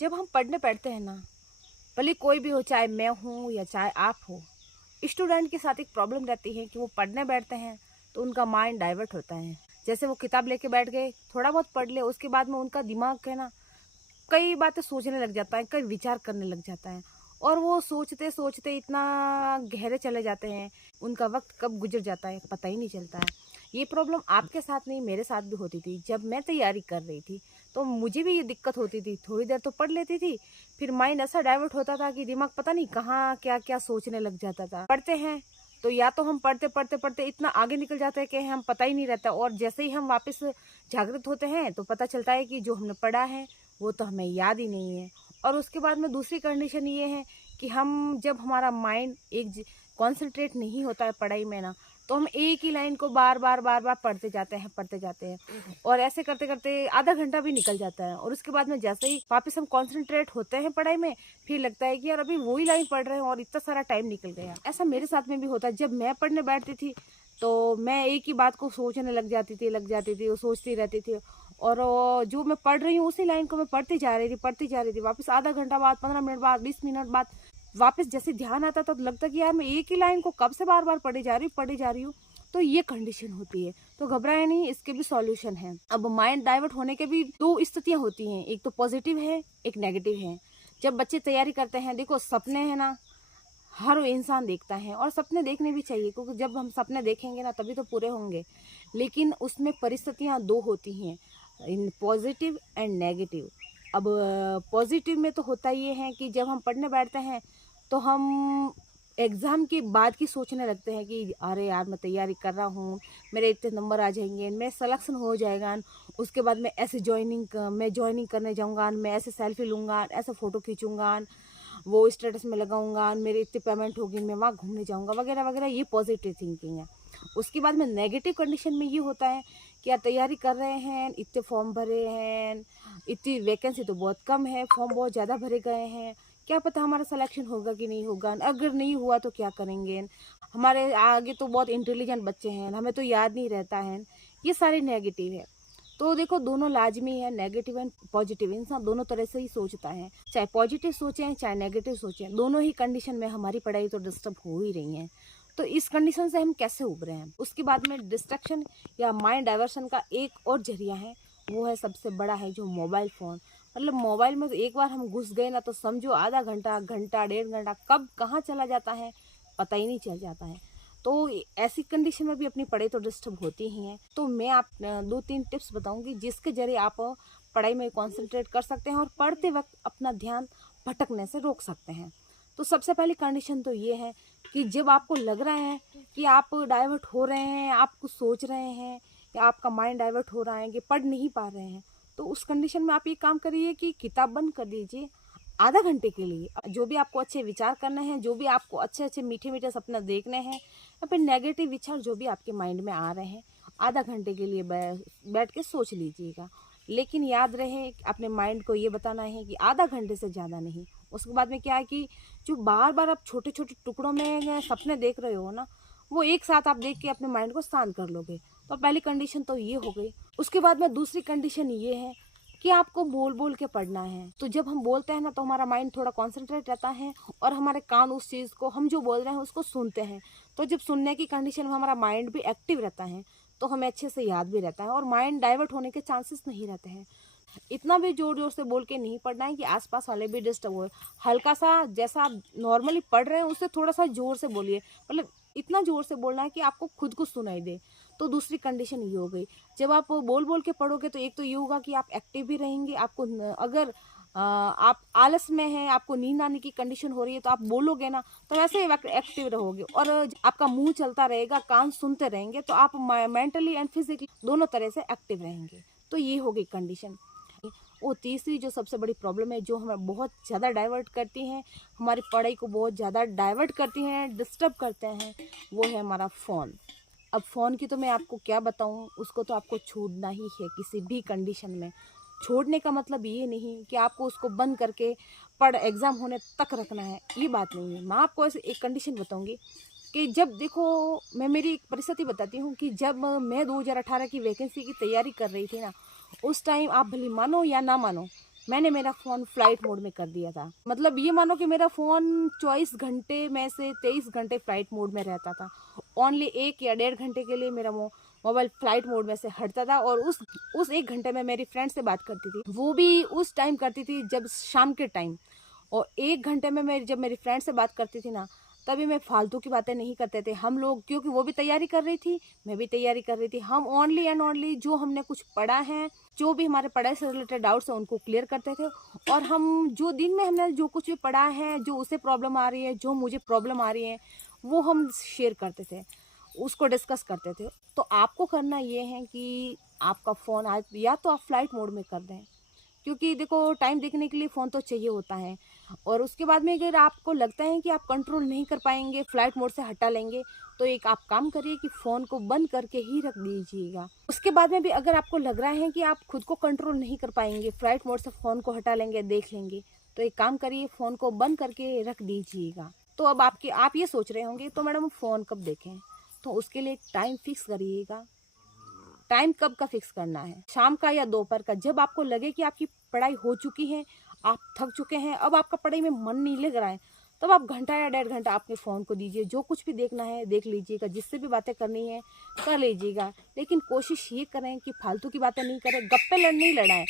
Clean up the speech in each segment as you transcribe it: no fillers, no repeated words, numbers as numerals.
जब हम पढ़ने बैठते हैं ना, भले कोई भी हो, चाहे मैं हूँ या चाहे आप हो, स्टूडेंट के साथ एक प्रॉब्लम रहती है कि वो पढ़ने बैठते हैं तो उनका माइंड डाइवर्ट होता है। जैसे वो किताब लेके बैठ गए, थोड़ा बहुत पढ़ ले, उसके बाद में उनका दिमाग है ना कई बातें सोचने लग जाता है, कई विचार करने लग जाता है, और वो सोचते सोचते इतना गहरे चले जाते हैं, उनका वक्त कब गुजर जाता है पता ही नहीं चलता है। ये प्रॉब्लम आपके साथ नहीं, मेरे साथ भी होती थी। जब मैं तैयारी कर रही थी तो मुझे भी ये दिक्कत होती थी। थोड़ी देर तो पढ़ लेती थी, फिर माइंड ऐसा डाइवर्ट होता था कि दिमाग पता नहीं कहाँ क्या क्या सोचने लग जाता था। पढ़ते हैं तो या तो हम पढ़ते पढ़ते पढ़ते इतना आगे निकल जाते हैं कि हम पता ही नहीं रहता, और जैसे ही हम वापस जागृत होते हैं तो पता चलता है कि जो हमने पढ़ा है वो तो हमें याद ही नहीं है। और उसके बाद में दूसरी कंडीशन ये है कि हम जब हमारा माइंड एक कॉन्सेंट्रेट नहीं होता है पढ़ाई में ना, तो हम एक ही लाइन को बार बार बार बार पढ़ते जाते हैं, और ऐसे करते करते आधा घंटा भी निकल जाता है। और उसके बाद में जैसे ही वापस हम कॉन्सेंट्रेट होते हैं पढ़ाई में, फिर लगता है कि यार अभी वही लाइन पढ़ रहे हैं और इतना सारा टाइम निकल गया। ऐसा मेरे साथ में भी होता है। जब मैं पढ़ने बैठती थी तो मैं एक ही बात को सोचने लग जाती थी, वो सोचती रहती थी, और जो मैं पढ़ रही हूँ उसी लाइन को मैं पढ़ती जा रही थी। वापस आधा घंटा बाद, 15 मिनट बाद, 20 मिनट बाद वापस जैसे ध्यान आता तो लगता कि यार मैं एक ही लाइन को कब से बार बार पढ़ी जा रही हूँ। तो ये कंडीशन होती है। तो घबराए नहीं, इसके भी सॉल्यूशन है। अब माइंड डाइवर्ट होने के भी दो स्थितियाँ होती हैं, एक तो पॉजिटिव है, एक नेगेटिव है। जब बच्चे तैयारी करते हैं, देखो सपने हैं ना, हर इंसान देखता है, और सपने देखने भी चाहिए, क्योंकि जब हम सपने देखेंगे ना तभी तो पूरे होंगे। लेकिन उसमें परिस्थितियाँ दो होती हैं, इन पॉजिटिव एंड नेगेटिव। अब पॉजिटिव में तो होता ये है कि जब हम पढ़ने बैठते हैं तो हम एग्ज़ाम के बाद की सोचने लगते हैं कि अरे यार मैं तैयारी कर रहा हूँ, मेरे इतने नंबर आ जाएंगे, मैं सिलेक्शन हो जाएगा, उसके बाद मैं ज्वाइनिंग करने जाऊँगा, मैं ऐसे सेल्फी लूँगा, ऐसे फ़ोटो खींचूँगा, वो स्टेटस में लगाऊंगा, मेरी इतनी पेमेंट होगी, मैं वहाँ घूमने जाऊँगा, वगैरह वगैरह। ये पॉजिटिव थिंकिंग है। उसके बाद में नेगेटिव कंडीशन में ये होता है कि यार तैयारी कर रहे हैं, इतने फॉर्म भरे हैं, इतनी वैकेंसी तो बहुत कम है, फॉर्म बहुत ज़्यादा भरे गए हैं, क्या पता हमारा सिलेक्शन होगा कि नहीं होगा, अगर नहीं हुआ तो क्या करेंगे, हमारे आगे तो बहुत इंटेलिजेंट बच्चे हैं, हमें तो याद नहीं रहता है। ये सारे नेगेटिव है। तो देखो दोनों लाजमी है, नेगेटिव एंड पॉजिटिव। इंसान दोनों तरह से ही सोचता है, चाहे पॉजिटिव सोचें चाहे नेगेटिव सोचें, दोनों ही कंडीशन में हमारी पढ़ाई तो डिस्टर्ब हो ही रही है। तो इस कंडीशन से हम कैसे उभरे हैं? उसके बाद में डिस्ट्रैक्शन या माइंड डाइवर्शन का एक और जरिया है, वो है सबसे बड़ा है जो मोबाइल फ़ोन। मतलब मोबाइल में तो एक बार हम घुस गए ना तो समझो आधा घंटा, घंटा, 1.5 घंटा कब कहाँ चला जाता है पता ही नहीं चल जाता है। तो ऐसी कंडीशन में भी अपनी पढ़ाई तो डिस्टर्ब होती ही है। तो मैं आप 2-3 टिप्स बताऊंगी जिसके जरिए आप पढ़ाई में कंसंट्रेट कर सकते हैं और पढ़ते वक्त अपना ध्यान भटकने से रोक सकते हैं। तो सबसे पहली कंडीशन तो ये है कि जब आपको लग रहा है कि आप डाइवर्ट हो रहे हैं, आप कुछ सोच रहे हैं, या आपका माइंड डाइवर्ट हो रहा है कि पढ़ नहीं पा रहे हैं, तो उस कंडीशन में आप ये काम करिए कि किताब बंद कर दीजिए आधा घंटे के लिए। जो भी आपको अच्छे विचार करने हैं, जो भी आपको अच्छे अच्छे मीठे मीठे सपने देखने हैं, या फिर नेगेटिव विचार जो भी आपके माइंड में आ रहे हैं, आधा घंटे के लिए बैठ के सोच लीजिएगा। लेकिन याद रहे अपने माइंड को ये बताना है कि आधा घंटे से ज़्यादा नहीं। उसके बाद में क्या है कि जो बार बार आप छोटे छोटे टुकड़ों में सपने देख रहे हो ना, वो एक साथ आप देख के अपने माइंड को शांत कर लोगे। तो पहली कंडीशन तो ये हो गई। उसके बाद में दूसरी कंडीशन ये है कि आपको बोल बोल के पढ़ना है। तो जब हम बोलते हैं ना तो हमारा माइंड थोड़ा कॉन्सेंट्रेट रहता है, और हमारे कान उस चीज़ को, हम जो बोल रहे हैं उसको सुनते हैं। तो जब सुनने की कंडीशन में हमारा माइंड भी एक्टिव रहता है तो हमें अच्छे से याद भी रहता है, और माइंड डाइवर्ट होने के चांसेस नहीं रहते हैं। इतना भी जोर जोर से बोल के नहीं पढ़ना है कि आसपास वाले भी डिस्टर्ब हो। हल्का सा जैसा आप नॉर्मली पढ़ रहे हैं उससे थोड़ा सा जोर से बोलिए, मतलब इतना जोर से बोलना है कि आपको खुद को सुनाई दे। तो दूसरी कंडीशन ये हो गई। जब आप बोल बोल के पढ़ोगे तो एक तो ये होगा कि आप एक्टिव भी रहेंगे। आपको अगर आप आलस में हैं, आपको नींद आने की कंडीशन हो रही है, तो आप बोलोगे ना तो वैसे ही एक्टिव रहोगे, और आपका मुंह चलता रहेगा, कान सुनते रहेंगे, तो आप मेंटली एंड फिजिकली दोनों तरह से एक्टिव रहेंगे। तो ये हो गई कंडीशन। वो तीसरी जो सबसे बड़ी प्रॉब्लम है, जो हमें बहुत ज़्यादा डाइवर्ट करती हैं, हमारी पढ़ाई को बहुत ज़्यादा डाइवर्ट करती हैं, डिस्टर्ब करते हैं, वो है हमारा फ़ोन। अब फ़ोन की तो मैं आपको क्या बताऊं, उसको तो आपको छोड़ना ही है किसी भी कंडीशन में। छोड़ने का मतलब ये नहीं कि आपको उसको बंद करके पढ़ एग्ज़ाम होने तक रखना है, ये बात नहीं है। मैं आपको ऐसे एक कंडीशन बताऊंगी कि जब देखो, मैं मेरी एक परिस्थिति बताती हूँ कि जब मैं 2018 की वैकेंसी की तैयारी कर रही थी ना, उस टाइम आप भले मानो या ना मानो, मैंने मेरा फ़ोन फ्लाइट मोड में कर दिया था। मतलब ये मानो कि मेरा फ़ोन 24 घंटे में से 23 घंटे फ्लाइट मोड में रहता था। ओनली 1 या डेढ़ घंटे के लिए मेरा मोबाइल फ्लाइट मोड में से हटता था, और उस 1 घंटे में मेरी फ्रेंड से बात करती थी। वो भी उस टाइम करती थी जब शाम के टाइम, और 1 घंटे में जब मेरी फ्रेंड से बात करती थी ना, तभी मैं फालतू की बातें नहीं करते थे हम लोग, क्योंकि वो भी तैयारी कर रही थी, मैं भी तैयारी कर रही थी। हम ओनली एंड ओनली जो हमने कुछ पढ़ा है, जो भी हमारे पढ़ाई से रिलेटेड डाउट्स हैं, उनको क्लियर करते थे। और हम जो दिन में हमने जो कुछ भी पढ़ा है, जो उसे प्रॉब्लम आ रही है, जो मुझे प्रॉब्लम आ रही है, वो हम शेयर करते थे, उसको डिस्कस करते थे। तो आपको करना ये है कि आपका फ़ोन आज या तो आप फ्लाइट मोड में कर दें, क्योंकि देखो टाइम देखने के लिए फ़ोन तो चाहिए होता है। और उसके बाद में अगर आपको लगता है कि आप कंट्रोल नहीं कर पाएंगे, फ्लाइट मोड से हटा लेंगे, तो एक आप काम करिए कि फ़ोन को बंद करके ही रख दीजिएगा। उसके बाद में भी अगर आपको लग रहा है कि आप खुद को कंट्रोल नहीं कर पाएंगे, फ्लाइट मोड से फ़ोन को हटा लेंगे, देख लेंगे, तो एक काम करिए, फ़ोन को बंद करके रख दीजिएगा। तो अब आप ये सोच रहे होंगे, तो मैडम फ़ोन कब देखें? तो उसके लिए एक टाइम फिक्स करिएगा। टाइम कब का फिक्स करना है, शाम का या दोपहर का, जब आपको लगे कि आपकी पढ़ाई हो चुकी है, आप थक चुके हैं, अब आपका पढ़ाई में मन नहीं लग रहा है, तब आप घंटा या डेढ़ घंटा अपने फ़ोन को दीजिए। जो कुछ भी देखना है देख लीजिएगा, जिससे भी बातें करनी है कर लीजिएगा, लेकिन कोशिश ये करें कि फालतू की बातें नहीं करें, गप्पे नहीं लड़ाएं।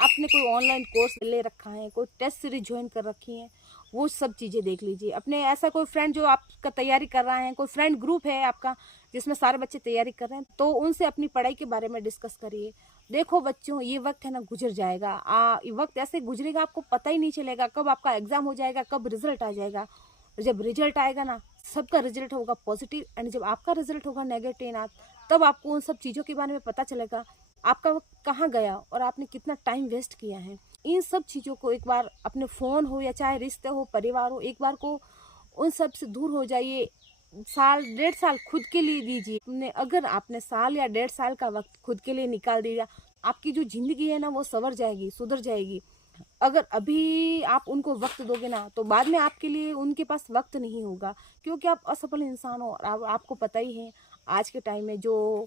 आपने कोई ऑनलाइन कोर्स ले रखा है, कोई टेस्ट सीरीज ज्वाइन कर रखी है, वो सब चीज़ें देख लीजिए। अपने ऐसा कोई फ्रेंड जो आपका तैयारी कर रहा है, कोई फ्रेंड ग्रुप है आपका जिसमें सारे बच्चे तैयारी कर रहे हैं, तो उनसे अपनी पढ़ाई के बारे में डिस्कस करिए। देखो बच्चों, ये वक्त है ना, गुजर जाएगा। ये वक्त ऐसे गुजरेगा, आपको पता ही नहीं चलेगा कब आपका एग्जाम हो जाएगा, कब रिजल्ट आ जाएगा। और जब रिजल्ट आएगा ना, सबका रिजल्ट होगा पॉजिटिव, एंड जब आपका रिजल्ट होगा नेगेटिव ना, तब आपको उन सब चीज़ों के बारे में पता चलेगा आपका वक्त कहाँ गया और आपने कितना टाइम वेस्ट किया है। इन सब चीज़ों को एक बार, अपने फ़ोन हो या चाहे रिश्ते हो, परिवार हो, एक बार को उन सब से दूर हो जाइए। साल डेढ़ साल खुद के लिए दीजिए। अगर आपने साल या डेढ़ साल का वक्त खुद के लिए निकाल दिया, आपकी जो ज़िंदगी है ना, वो संवर जाएगी, सुधर जाएगी। अगर अभी आप उनको वक्त दोगे ना, तो बाद में आपके लिए उनके पास वक्त नहीं होगा, क्योंकि आप असफल इंसान हो। और आपको पता ही है, आज के टाइम में जो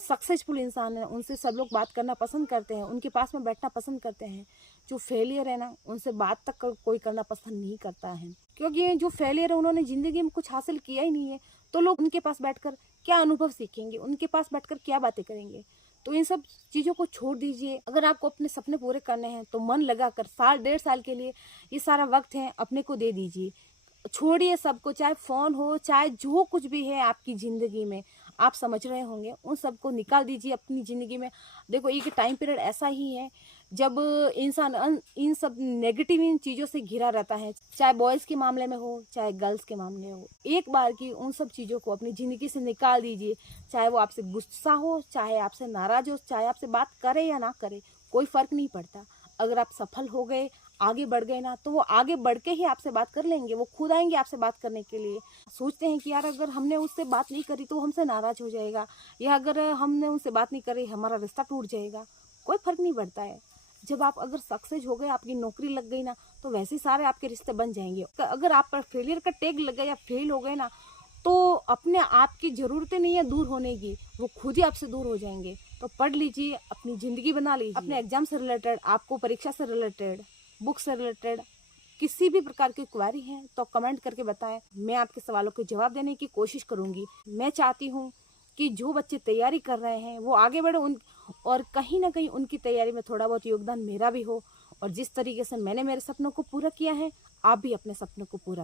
सक्सेसफुल इंसान है, उनसे सब लोग बात करना पसंद करते हैं, उनके पास में बैठना पसंद करते हैं। जो फेलियर है ना, उनसे बात तक कोई करना पसंद नहीं करता है, क्योंकि जो फेलियर है, उन्होंने ज़िंदगी में कुछ हासिल किया ही नहीं है। तो लोग उनके पास बैठकर क्या अनुभव सीखेंगे, उनके पास बैठकर क्या बातें करेंगे? तो इन सब चीज़ों को छोड़ दीजिए। अगर आपको अपने सपने पूरे करने हैं, तो मन लगाकर साल डेढ़ साल के लिए ये सारा वक्त है अपने को दे दीजिए। छोड़िए सबको, चाहे फ़ोन हो, चाहे जो कुछ भी है आपकी ज़िंदगी में, आप समझ रहे होंगे, उन सबको निकाल दीजिए अपनी ज़िंदगी में। देखो, एक टाइम पीरियड ऐसा ही है जब इंसान इन सब नेगेटिव इन चीज़ों से घिरा रहता है, चाहे बॉयज़ के मामले में हो, चाहे गर्ल्स के मामले हो। एक बार की उन सब चीज़ों को अपनी ज़िंदगी से निकाल दीजिए। चाहे वो आपसे गुस्सा हो, चाहे आपसे नाराज़ हो, चाहे आपसे बात करे या ना करे, कोई फ़र्क नहीं पड़ता। अगर आप सफल हो गए, आगे बढ़ गए ना, तो वो आगे बढ़ के ही आपसे बात कर लेंगे, वो खुद आएंगे आपसे बात करने के लिए। सोचते हैं कि यार, अगर हमने उससे बात नहीं करी तो हमसे नाराज़ हो जाएगा, या अगर हमने उनसे बात नहीं करी हमारा रिश्ता टूट जाएगा। कोई फ़र्क नहीं पड़ता है। जब आप अगर सक्सेस हो गए, आपकी नौकरी लग गई ना, तो वैसे सारे आपके रिश्ते बन जाएंगे। अगर आप पर फेलियर का टैग लग गया या फेल हो गए ना, तो अपने आप की ज़रूरतें नहीं है दूर होने की, वो खुद ही आपसे दूर हो जाएंगे। तो पढ़ लीजिए, अपनी ज़िंदगी बना लीजिए। अपने एग्जाम से रिलेटेड, आपको परीक्षा से रिलेटेड, बुक से रिलेटेड किसी भी प्रकार की क्वेरी है तो कमेंट करके बताएं। मैं आपके सवालों के जवाब देने की कोशिश करूंगी। मैं चाहती हूं कि जो बच्चे तैयारी कर रहे हैं वो आगे बढ़े, और कहीं ना कहीं उनकी तैयारी में थोड़ा बहुत योगदान मेरा भी हो। और जिस तरीके से मैंने मेरे सपनों को पूरा किया है, आप भी अपने सपनों को पूरा